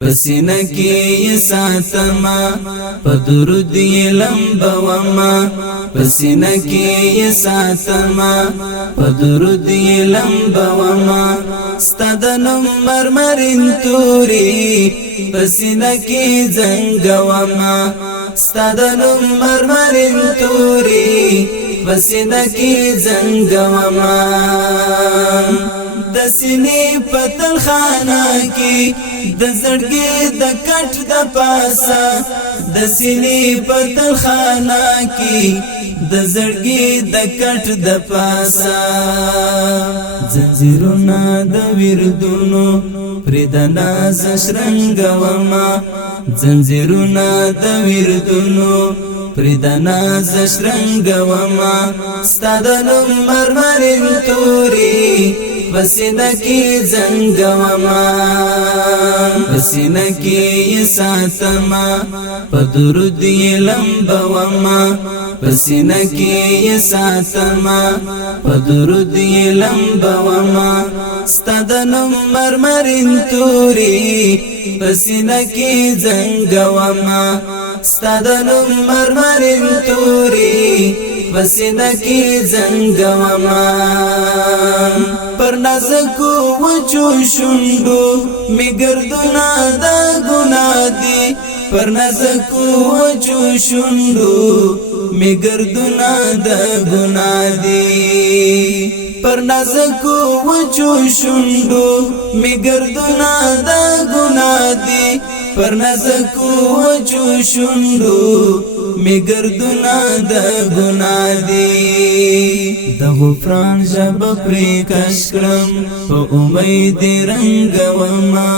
پسینه کی ساتما پدرود لمبوما پسینه کی ساتما پدرود لمبوما ستدنم مرمرین توری پسینه کی زنگوما ستدنم مرمرین توری پسینه کی زنگوما دسینی پتل خانه کی دزړګي د کټ د پاسا دسینی پتل خانه کی دزړګي د کټ د پاسا زنجیرونه د وردونو پردنا زشرنګوما زنجیرونه د وردونو پردنا زشرنګوما ستادنو مرمرین توري پسینه کی زنگوما پسینه کی ساتما پدرود لمبوما پسینه کی ساتما پدرود لمبوما ستدنم مرمرین توری پسینه کی زنگوما ستدنم مرمرین توری پسینه کی زنگوما پر نازکو وچو شندو می گردونا دا گناه دی پر نازکو وچو شندو می گردونا دا گناه دی پر نازکو وچو شندو می گردونا دا گناه دی پر نازکو وچو شندو می گردونا دا گناه دی د غفران جب پری کشکرم په امید رنگوما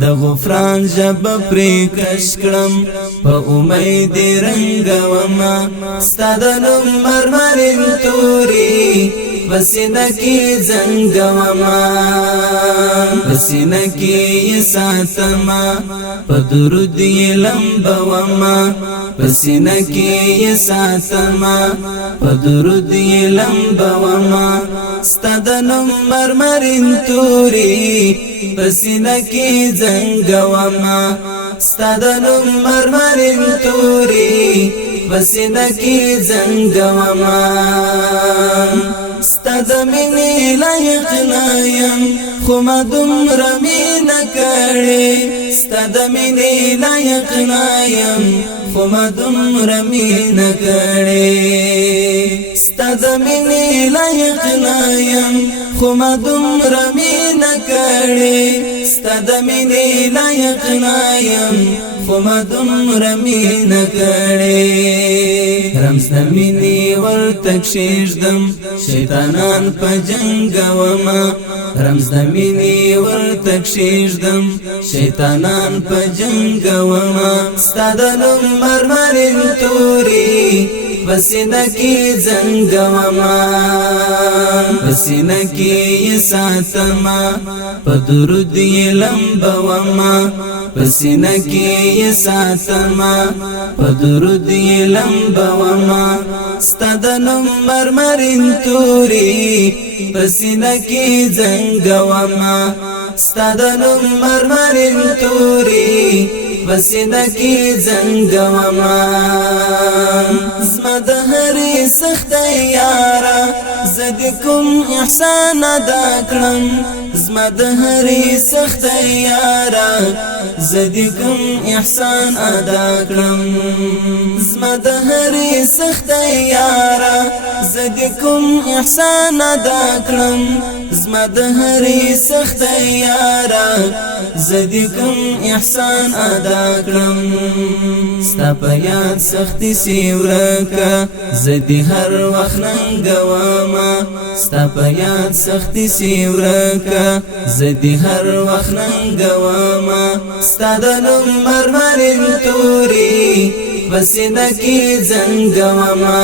د غفران جب پری کشکرم په امید رنگوما ستادنو مرمرین توری پسینه کی زنگوما پسینه کی ساتما پدرود لمبوما پسینه کی ساتما پدرود لمبوما ستدنم مرمرین توری پسینه کی زنگوما ستدنم مرمرین توری پسینه کی زنگوما ستدمینی لایق نایم خمدم رمی نکڑی ستدمینی لایق نایم خمدم رمی نکڑی ستدمینی لایق نایم خمدم رمی نکڑی ستدمینی لایق نایم خمدم رمی نکڑی رمز دمینی ورتکشیشدم شیطانان پا جنگوما رمز دمینی ورتکشیشدم شیطانان پا جنگوما ستادنو مرمرین توری پسینه کی زنگوما پسینه کی ساتما پدرود لمبوما پسینه کی ساتما پدرود لمبوما ستادنو مرمرین توری پسینه کی زنگوما ستادنو مرمرین توری پسینه کی زنگوما زما د هرې سختۍ یاره زه د کوم احسان ادا کړم زما د هرې سختۍ یاره زه د کوم احسان ادا کړم زما د هرې سختۍ یاره زه د کوم احسان ادا کړم زما د هرې سختۍ یاره زه د کوم احسان ادا کړم ستا په یاد سختي سي ورکه زه د هر وخت ننګومه ستا په یاد سختي سي ورکه زه د هر وخت ننګومه ستا د نوم مرمرین توري پسینه کی زنگوما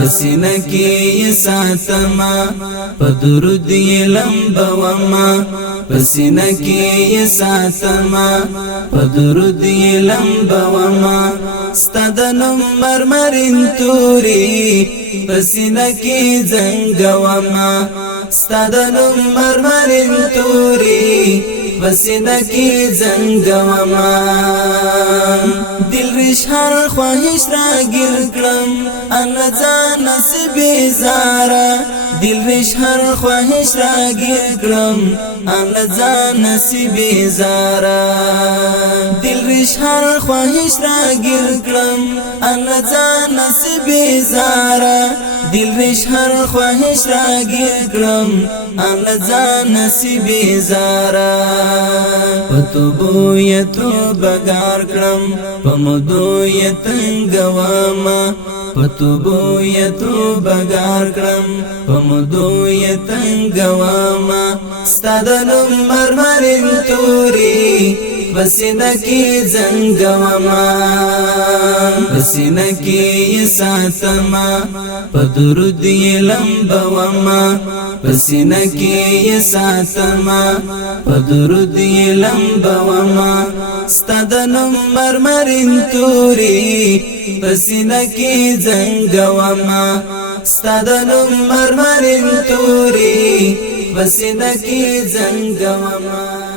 پسینه کی ساتما پدرود لمبوما پسینه کی ساتما پدرود لمبوما ستدنو مرمرین توری پسینه کی زنگوما ستدنو مرمرین توری پسینه کی زنګوما دل ریش هر خواهش را گیر کړم الله ځان نصیب زارا دل ریش هر خواهش را گیر کړم الله ځان نصیب زارا دل ریش هر خواهش را گیر کړم الله ځان نصیب زارا دل ریش هر خواهش را گیر کړم الله ځان نصیب زارا پتوبو یتو بګار کړم پمدو یتنګوما پتوبو یتو بګار کړم پمدو یتنګوما ستادنم مرمرین توري پسینه کی زنګوما پسینه کی ساتما پدرود لمبوما پسینه کی ساتما پدرود لمبوما ستادنم مرمرین توري پسینه کی زنګوما ستادنم مرمرین توري پسینه کی زنګوما